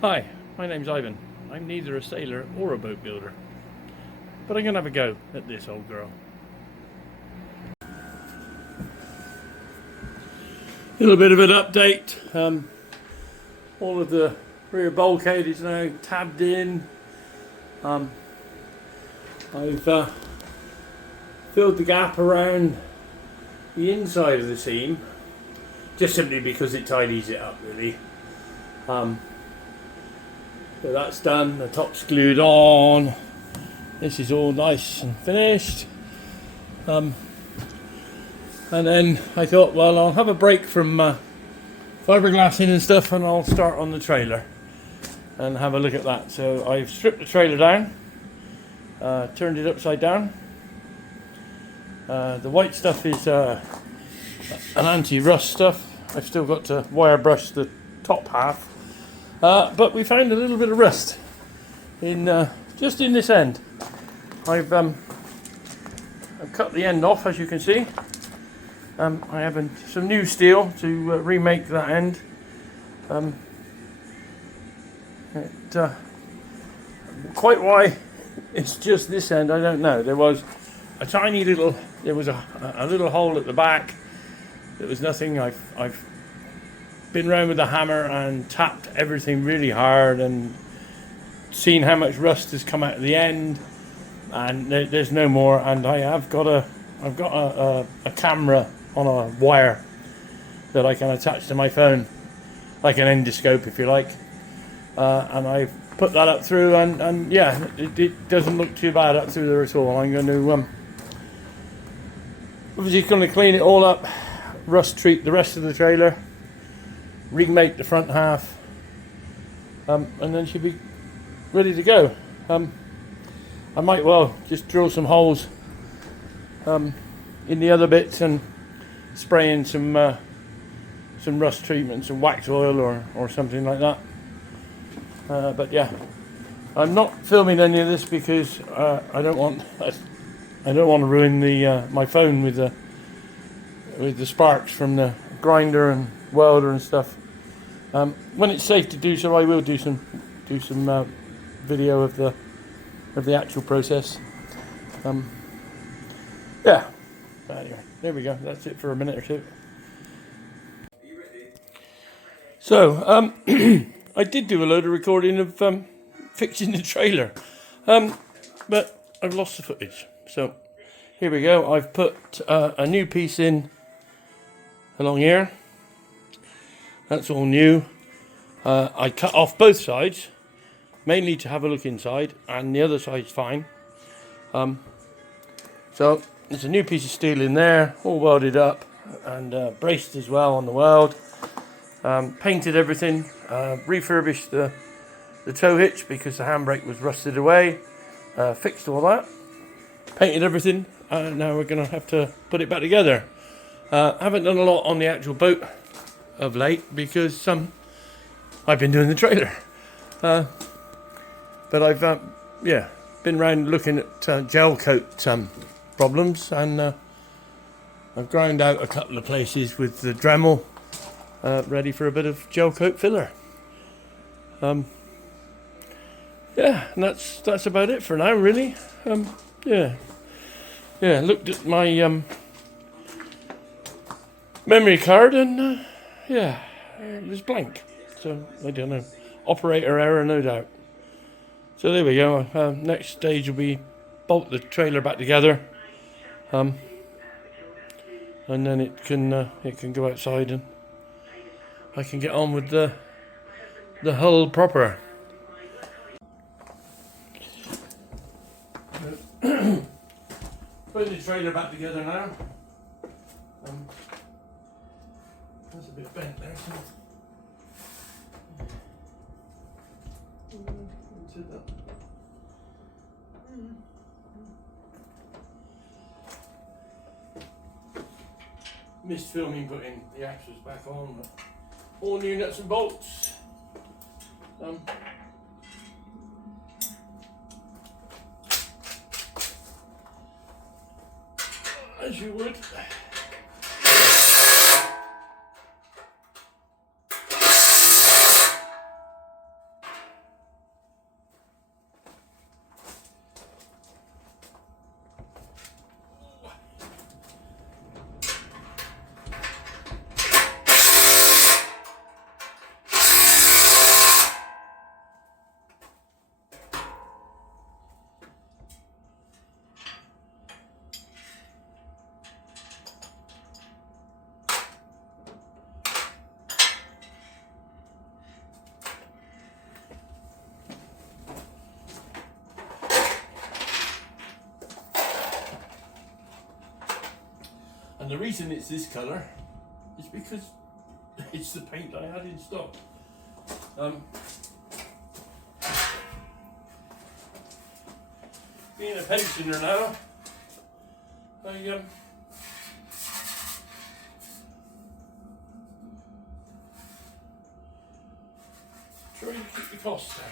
Hi, my name's Ivan. I'm neither a sailor or a boat builder, but I'm going to have a go at this old girl. A little bit of an update. All of the rear bulkhead is now tabbed in. I've filled the gap around the inside of the seam, just simply because it tidies it up really. So that's done, the top's glued on, this is all nice and finished. And then I thought, well, I'll have a break from fiberglassing and stuff, and I'll start on the trailer and have a look at that. So I've stripped the trailer down, turned it upside down. The white stuff is an anti-rust stuff. I've still got to wire brush the top half. But we found a little bit of rust in just in this end. I've cut the end off, as you can see. I have some new steel to remake that end. Quite why it's just this end, I don't know. There was a tiny little, there was a little hole at the back. There was nothing. I've been around with a hammer and tapped everything really hard and seen how much rust has come out of the end, and there's no more. And I've got a camera on a wire that I can attach to my phone, like an endoscope if you like, and I've put that up through, and yeah, it doesn't look too bad up through there at all. I'm going to obviously going to clean it all up, rust treat the rest of the trailer, remake the front half, and then she'll be ready to go. I might well just drill some holes in the other bits and spray in some rust treatment, some wax oil or something like that. But yeah, I'm not filming any of this because I don't want to ruin my phone with the sparks from the grinder and welder and stuff. When it's safe to do so, I will do some video of the actual process. Yeah. Anyway, there we go. That's it for a minute or two. So I did do a load of recording of fixing the trailer, but I've lost the footage. So here we go. I've put a new piece in along here. That's all new. I cut off both sides, mainly to have a look inside, and the other side's fine. So there's a new piece of steel in there, all welded up and braced as well on the weld. Painted everything, refurbished the tow hitch because the handbrake was rusted away. Fixed all that, painted everything, and now we're going to have to put it back together. Haven't done a lot on the actual boat of late because I've been doing the trailer, but I've been around looking at gel coat problems, and I've ground out a couple of places with the Dremel, ready for a bit of gel coat filler. Yeah, and that's about it for now really. Looked at my memory card, and it was blank, so I don't know, operator error no doubt. So there we go. Next stage will be bolt the trailer back together, and then it can go outside and I can get on with the hull proper. Putting the trailer back together now. That's a bit bent there. Missed filming putting the axles back on, but all new nuts and bolts. As you would. And the reason it's this colour is because it's the paint I had in stock. Being a pensioner now, I try to keep the costs down.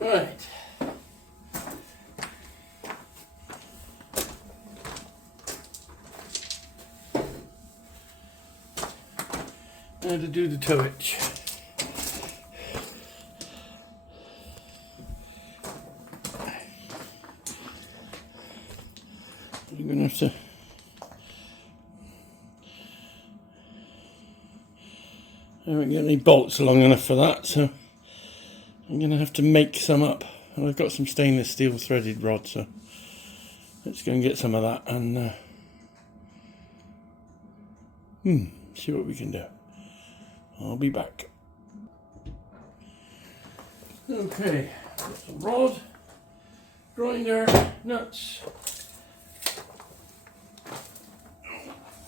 Right. Now to do the turret. You're going to have to I haven't got any bolts long enough for that, so I'm going to have to make some up. And I've got some stainless steel threaded rod, so let's go and get some of that and see what we can do. I'll be back. Okay, got some rod, grinder, nuts,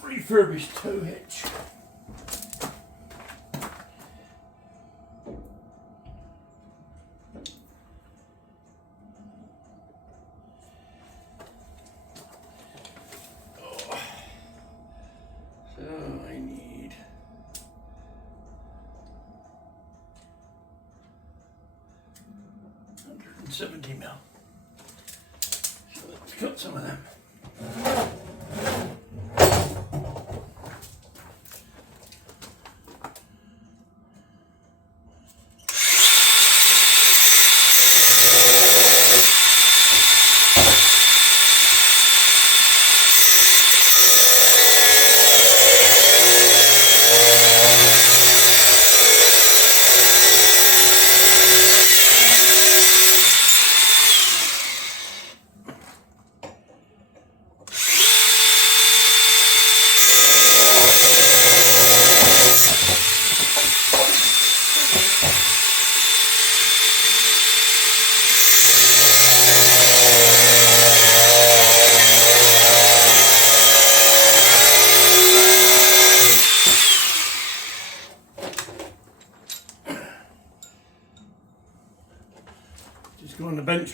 refurbished tow hitch. I need 170 mil. So let's cut some of them.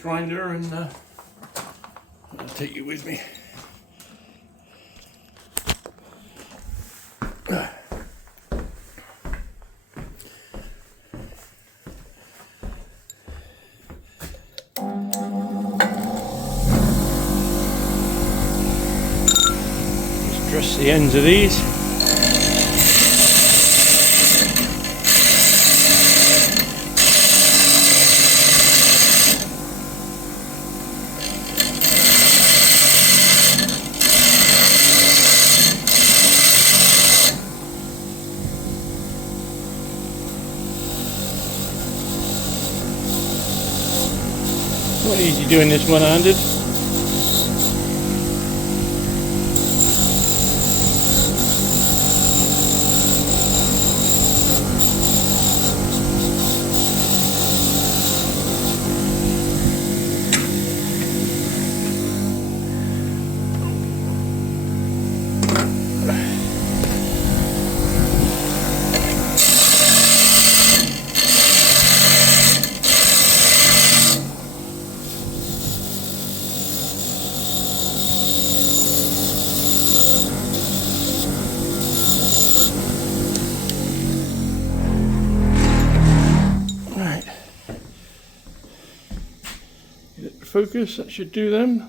grinder and I'll take you with me. Just dress the ends of these. Not easy doing this one-handed. Focus, that should do them.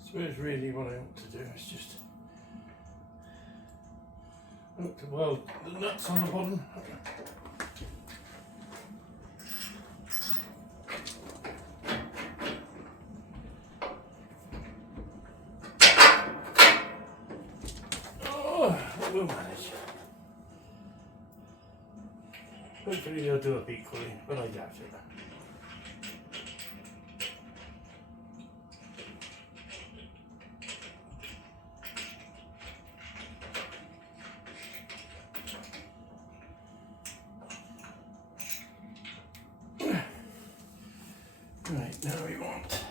I suppose really what I want to do is just look to weld the nuts on the bottom. Oh, we'll manage. Hopefully they'll do up equally, but I doubt it. Right, now we want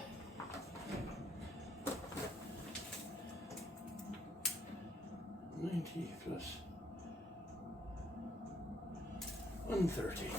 90 plus 130.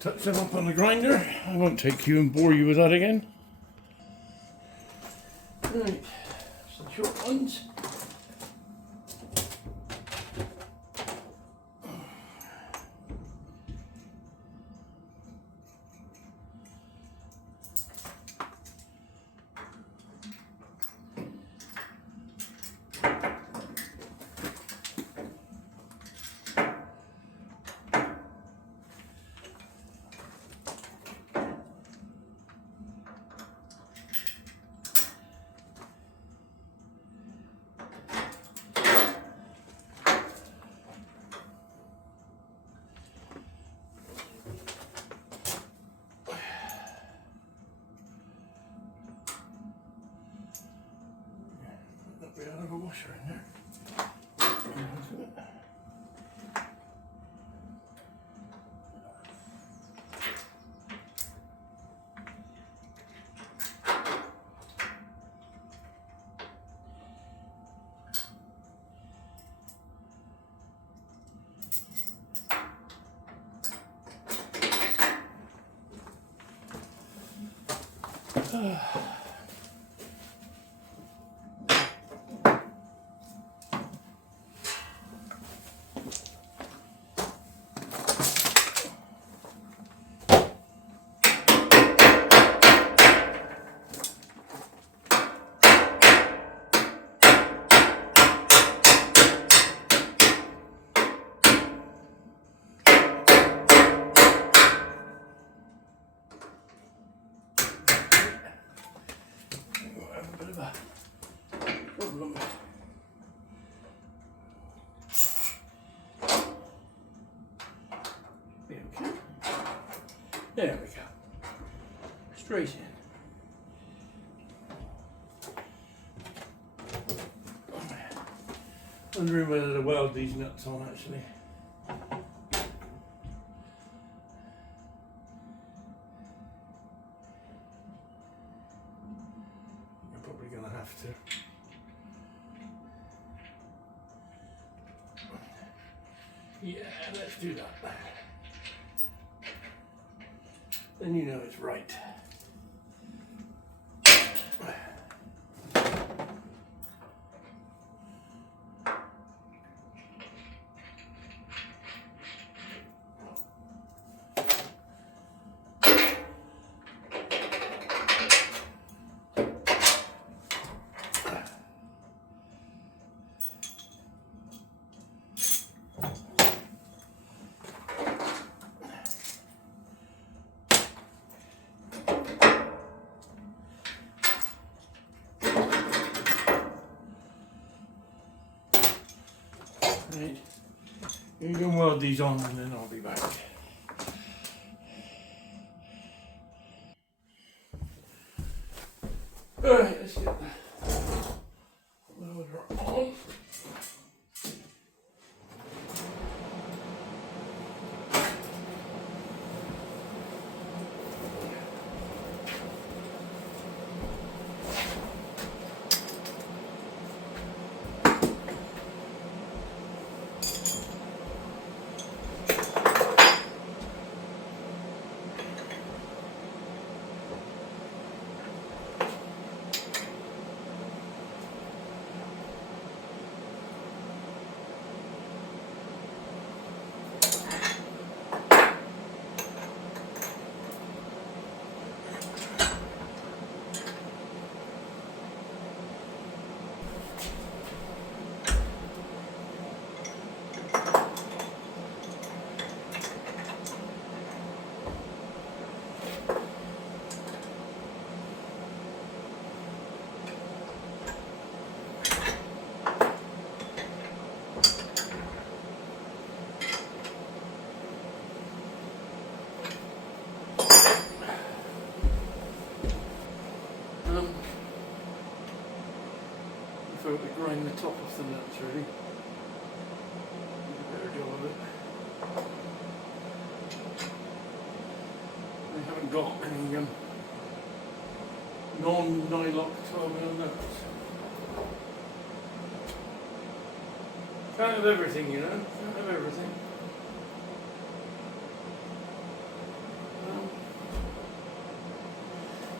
Touch them up on the grinder. I won't take you and bore you with that again. Right, some short ones. have a washer in there. Problem. Okay. There we go. Straight in. Wondering whether to weld these nuts on actually. I'm probably going to have to. Yeah, let's do that. Then you know it's right. Right. You can weld these on and then I'll be back. Alright, let's get the welder on. If I were to grind the top off the nuts really, do a better job of it. I haven't got any non-nylock 12mm nuts. Can't have everything, you know, can't have everything.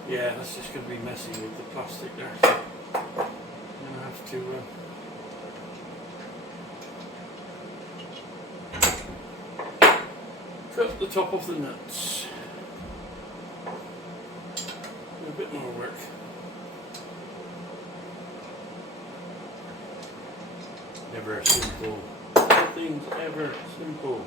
Yeah, that's just going to be messy with the plastic there. So I'm going to have to cut the top off the nuts. Do a bit more work. Never simple. Nothing's ever simple.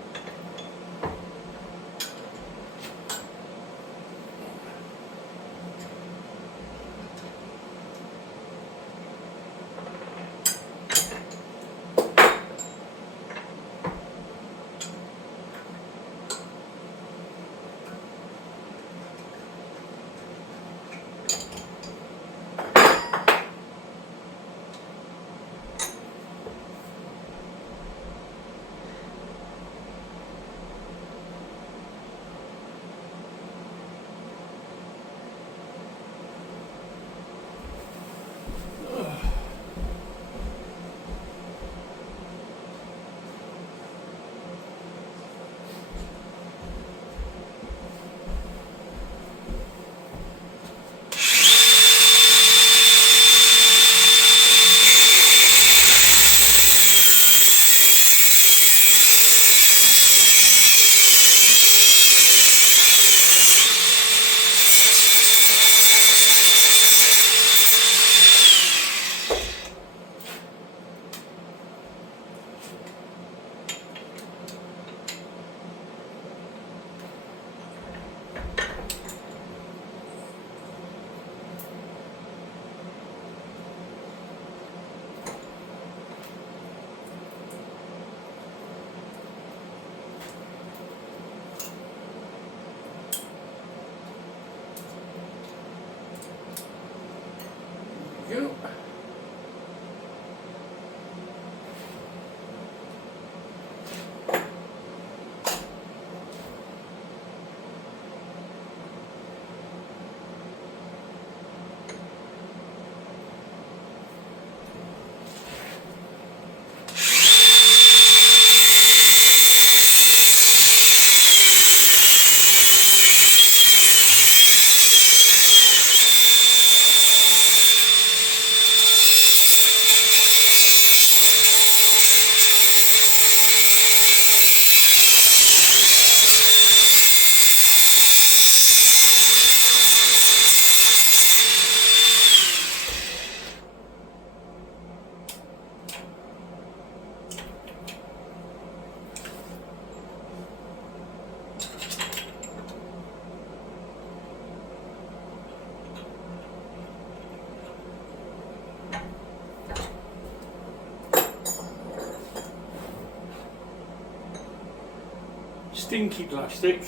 stinky plastic.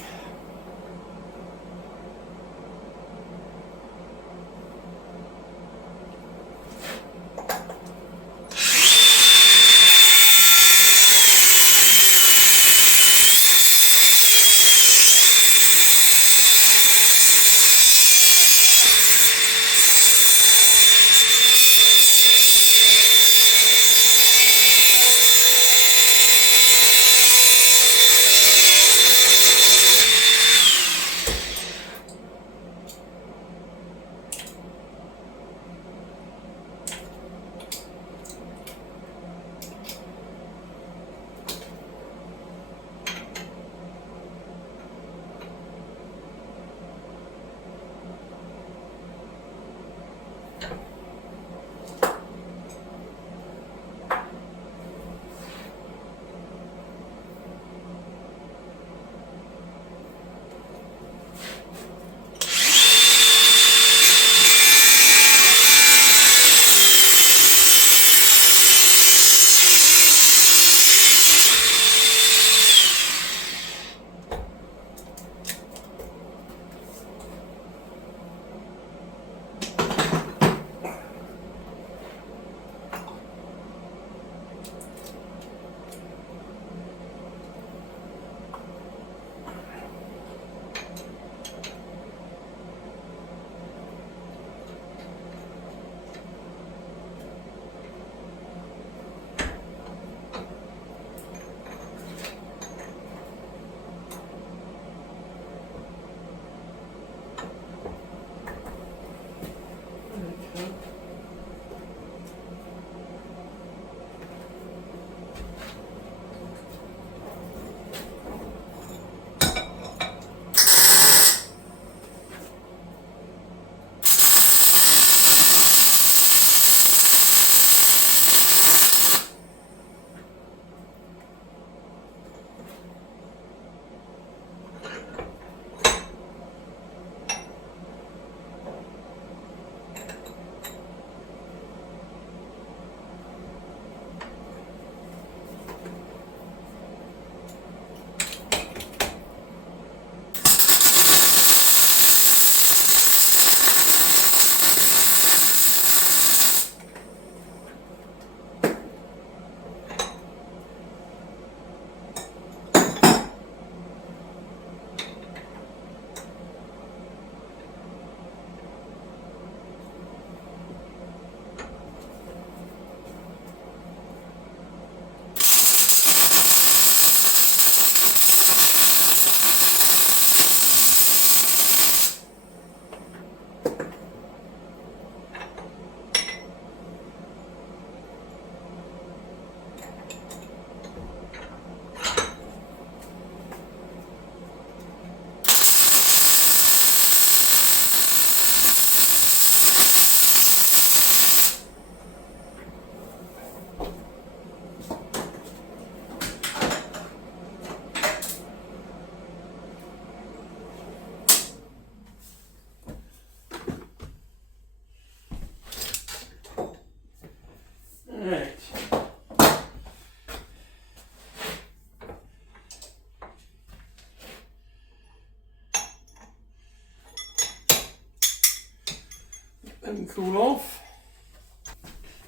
Let them cool off.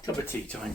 Cup of tea time.